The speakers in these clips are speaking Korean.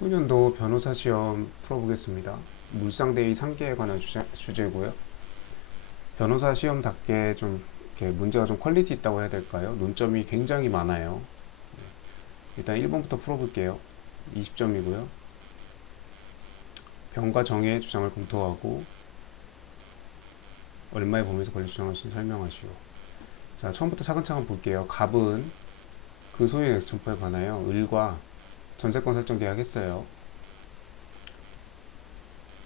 2019년도 변호사 시험 풀어보겠습니다. 물상대의 3개에 관한 주제고요. 변호사 시험답게 좀 이렇게 문제가 좀 퀄리티 있다고 해야 될까요? 논점이 굉장히 많아요. 일단 1번부터 풀어볼게요. 20점이고요. 병과 정의 주장을 검토하고 얼마의 범위에서 권리 주장할 수 있는지 설명하시오. 자, 처음부터 차근차근 볼게요. 갑은 그 소유의 엑스점포에 관하여 을과 전세권 설정 계약했어요.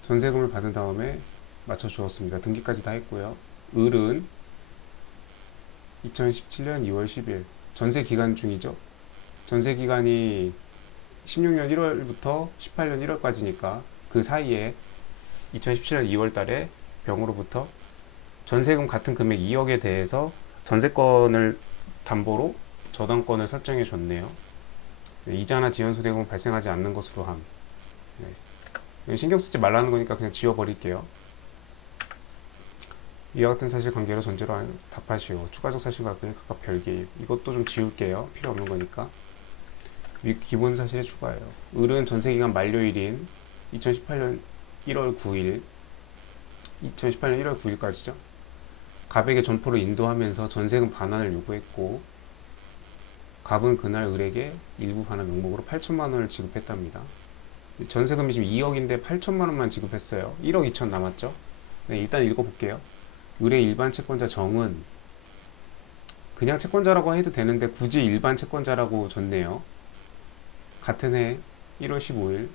전세금을 받은 다음에 맞춰 주었습니다. 등기까지 다 했고요. 을은 2017년 2월 10일 전세 기간 중이죠. 전세 기간이 16년 1월부터 18년 1월까지니까 그 사이에 2017년 2월 달에 병으로부터 전세금 같은 금액 2억에 대해서 전세권을 담보로 저당권을 설정해 줬네요. 이자나 지연소득은 발생하지 않는 것으로 함. 네. 신경 쓰지 말라는 거니까 그냥 지워버릴게요. 이와 같은 사실관계로 전제로 답하시오. 추가적 사실관계는 각각 별개임. 이것도 좀 지울게요. 필요 없는 거니까. 기본 사실에 추가해요. 을은 전세기간 만료일인 2018년 1월 9일 2018년 1월 9일까지죠. 갑에게 점포를 인도하면서 전세금 반환을 요구했고 갑은 그날 을에게 일부 반환 명목으로 8천만 원을 지급했답니다. 전세금이 지금 2억인데 8천만 원만 지급했어요. 1억 2천 남았죠. 네, 일단 읽어볼게요. 을의 일반 채권자 정은 그냥 채권자라고 해도 되는데 굳이 일반 채권자라고 줬네요. 같은 해 1월 15일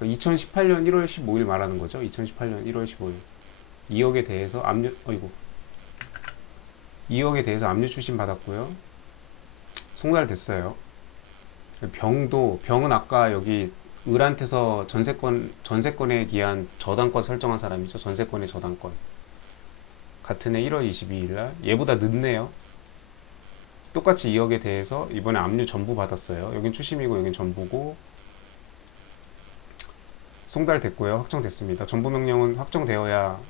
2018년 1월 15일 말하는 거죠. 2018년 1월 15일 2억에 대해서 압류 추심 받았고요. 송달됐어요. 병은 아까 여기 을한테서 전세권에 기한 저당권 설정한 사람이죠. 전세권의 저당권. 같은 해 1월 22일 날 얘보다 늦네요. 똑같이 2억에 대해서 이번에 압류 전부 받았어요. 여긴 추심이고 여긴 전부고 송달됐고요. 확정됐습니다. 전부 명령은 확정되어야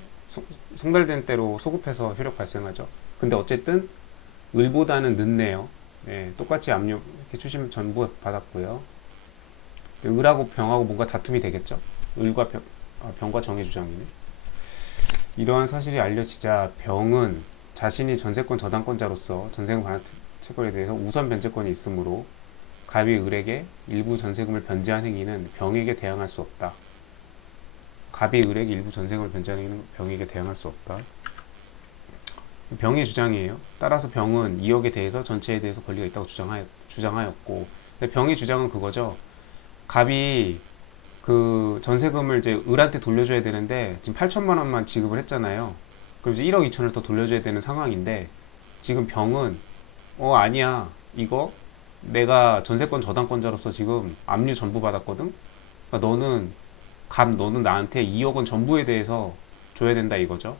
송달된 대로 소급해서 효력 발생하죠. 근데 어쨌든 을보다는 늦네요. 네, 똑같이 압류 추심 전부 받았고요. 을하고 병하고 뭔가 다툼이 되겠죠. 병과 정의 주장이네. 이러한 사실이 알려지자 병은 자신이 전세권 저당권자로서 전세금 반환 채권에 대해서 우선 변제권이 있으므로 갑이 을에게 일부 전세금을 변제한 행위는 병에게 대항할 수 없다. 갑이 을에게 일부 전세금을 변제한 행위는 병에게 대항할 수 없다. 병의 주장이에요. 따라서 병은 2억에 대해서 전체에 대해서 권리가 있다고 주장하였고, 병의 주장은 그거죠. 갑이 그 전세금을 이제 을한테 돌려줘야 되는데 지금 8천만 원만 지급을 했잖아요. 그럼 이제 1억 2천을 더 돌려줘야 되는 상황인데 지금 병은 아니야, 이거 내가 전세권 저당권자로서 지금 압류 전부 받았거든. 그러니까 너는 나한테 2억 원 전부에 대해서 줘야 된다 이거죠.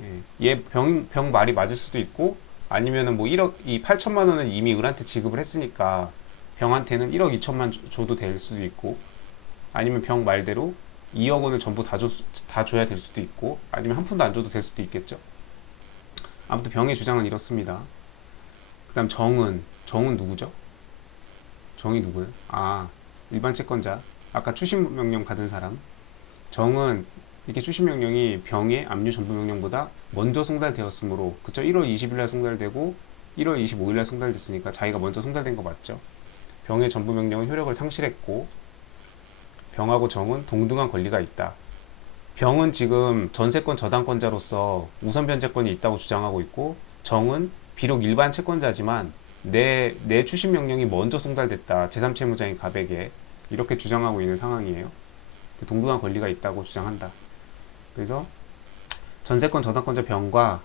예. 얘 병 말이 맞을 수도 있고 아니면은 뭐 1억 이 8천만 원은 이미 을한테 지급을 했으니까 병한테는 1억 2천만 줘도 될 수도 있고 아니면 병 말대로 2억 원을 전부 다 줘야 될 수도 있고 아니면 한 푼도 안 줘도 될 수도 있겠죠. 아무튼 병의 주장은 이렇습니다. 그 다음 정은 누구죠? 정이 누구예요? 일반 채권자. 아까 추심 명령 받은 사람. 정은 이렇게 추심 명령이 병의 압류 전부 명령보다 먼저 송달되었으므로 그쵸? 1월 20일 날 송달되고 1월 25일 날 송달됐으니까 자기가 먼저 송달된 거 맞죠? 병의 전부 명령은 효력을 상실했고 병하고 정은 동등한 권리가 있다. 병은 지금 전세권 저당권자로서 우선 변제권이 있다고 주장하고 있고 정은 비록 일반 채권자지만 내 추심 명령이 먼저 송달됐다. 제3채무자인 갑에게 이렇게 주장하고 있는 상황이에요. 동등한 권리가 있다고 주장한다. 그래서 전세권 저당권자 병과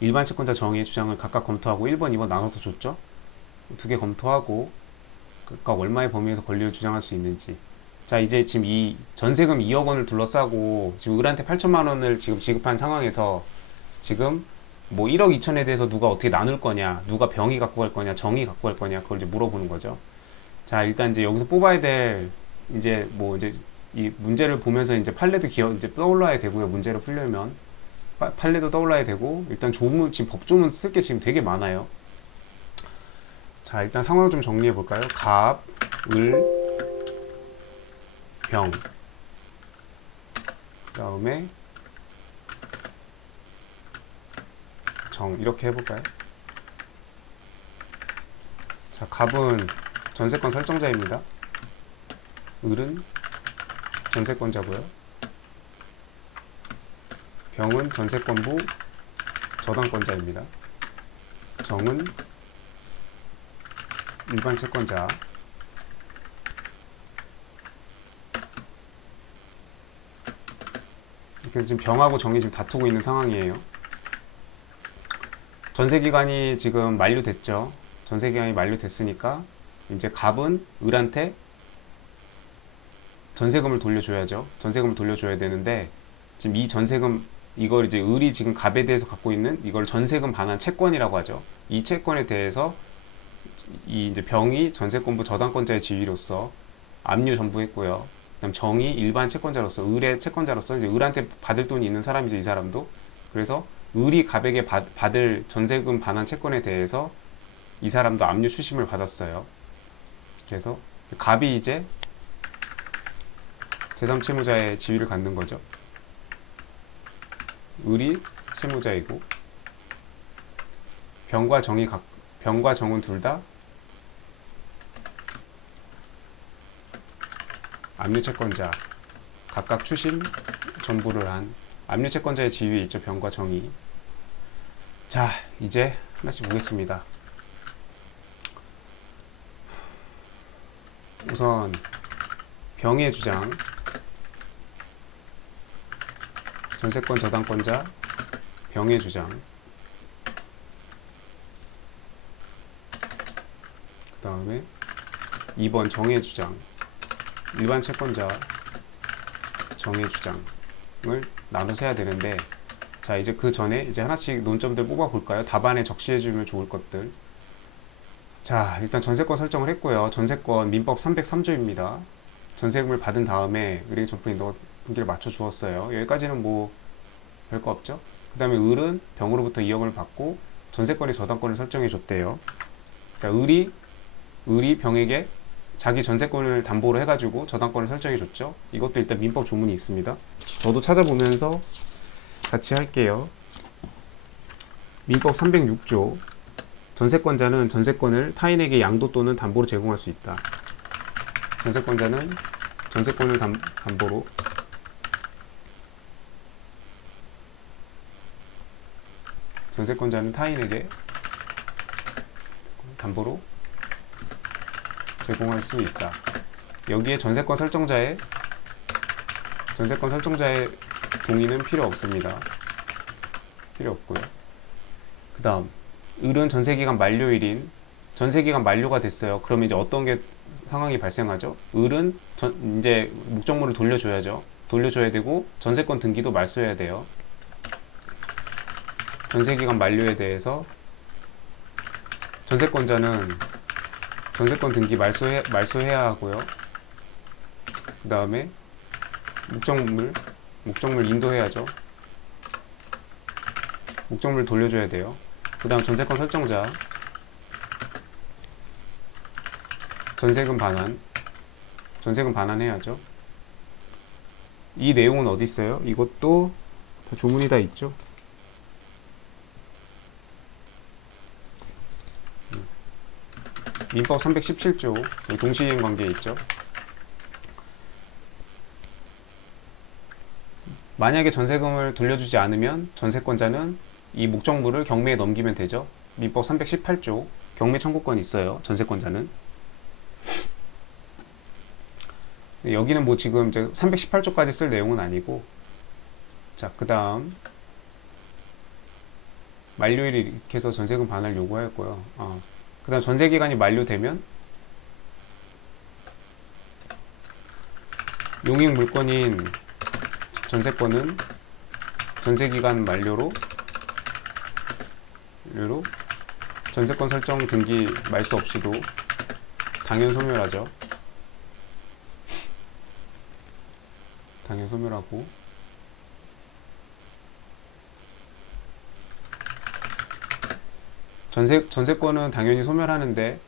일반 채권자 정의 주장을 각각 검토하고 1번, 2번 나눠서 줬죠. 두 개 검토하고 각각 얼마의 범위에서 권리를 주장할 수 있는지. 자, 이제 지금 이 전세금 2억 원을 둘러싸고 지금 을한테 8천만 원을 지금 지급한 상황에서 지금 뭐 1억 2천에 대해서 누가 어떻게 나눌 거냐, 누가 병이 갖고 갈 거냐, 정이 갖고 갈 거냐, 그걸 이제 물어보는 거죠. 자, 일단 이제 여기서 뽑아야 될 이제 이 문제를 보면서 이제 판례도 이제 떠올라야 되고요. 문제를 풀려면 판례도 떠올라야 되고 일단 지금 법조문 쓸 게 지금 되게 많아요. 자, 일단 상황 좀 정리해 볼까요? 갑, 을, 병. 그다음에 정 이렇게 해볼까요? 자, 갑은 전세권 설정자입니다. 을은 전세권자고요. 병은 전세권부 저당권자입니다. 정은 일반 채권자. 이렇게 지금 병하고 정이 지금 다투고 있는 상황이에요. 전세기간이 지금 만료됐죠. 전세기간이 만료됐으니까 이제 갑은 을한테 전세금을 돌려줘야죠. 전세금을 돌려줘야 되는데 지금 이 전세금 이걸 이제 을이 지금 갑에 대해서 갖고 있는 이걸 전세금 반환 채권이라고 하죠. 이 채권에 대해서 이 이제 병이 전세권부 저당권자의 지위로서 압류 전부했고요. 그다음 정이 일반 채권자로서 을의 채권자로서 이제 을한테 받을 돈이 있는 사람이죠. 이 사람도. 그래서 을이 갑에게 받을 전세금 반환 채권에 대해서 이 사람도 압류 추심을 받았어요. 그래서 갑이 이제 제3채무자의 지위를 갖는 거죠. 을이 채무자이고 병과 정은 둘 다 압류 채권자, 각각 추심 전부를 한 압류 채권자의 지위에 있죠. 병과 정이. 자, 이제 하나씩 보겠습니다. 우선 병의 주장, 전세권 저당권자 병의 주장, 그 다음에 2번 정의 주장, 일반 채권자 정의 주장을 나눠서 해야 되는데, 자, 이제 그 전에 이제 하나씩 논점들 뽑아 볼까요? 답안에 적시해 주면 좋을 것들. 자, 일단 전세권 설정을 했고요. 전세권 민법 303조입니다. 전세금을 받은 다음에 의뢰 점포인 분기를 맞춰 주었어요. 여기까지는 뭐 별거 없죠. 그 다음에 을은 병으로부터 2억을 받고 전세권의 저당권을 설정해 줬대요. 그러니까 을이 병에게 자기 전세권을 담보로 해가지고 저당권을 설정해 줬죠. 이것도 일단 민법 조문이 있습니다. 저도 찾아보면서 같이 할게요. 민법 306조. 전세권자는 전세권을 타인에게 양도 또는 담보로 제공할 수 있다. 전세권자는 전세권을 담보로 전세권자는 타인에게 담보로 제공할 수 있다. 여기에 전세권 설정자의 동의는 필요 없습니다. 필요 없고요. 그 다음 을은 전세기간 만료일인 전세기간 만료가 됐어요. 그러면 이제 어떤 게 상황이 발생하죠? 을은 이제 목적물을 돌려줘야죠. 돌려줘야 되고 전세권 등기도 말소해야 돼요. 전세기간 만료에 대해서 전세권자는 전세권 등기 말소해야 하고요. 그 다음에 목적물 인도해야죠. 목적물 돌려줘야 돼요. 그 다음 전세권 설정자 전세금 반환해야죠. 이 내용은 어디 있어요? 이것도 다 조문이 다 있죠. 민법 317조 동시이행 관계에 있죠. 만약에 전세금을 돌려주지 않으면 전세권자는 이 목적물을 경매에 넘기면 되죠. 민법 318조 경매 청구권이 있어요. 전세권자는. 여기는 뭐 지금 이제 318조까지 쓸 내용은 아니고, 자, 그 다음 만료일이 이렇게 해서 전세금 반환을 요구하였고요. 그 다음 전세기간이 만료되면 용익 물건인 전세권은 전세기간 만료로 전세권 설정 등기 말소 없이도 당연 소멸하죠. 당연 소멸하고, 전세권은 당연히 소멸하는데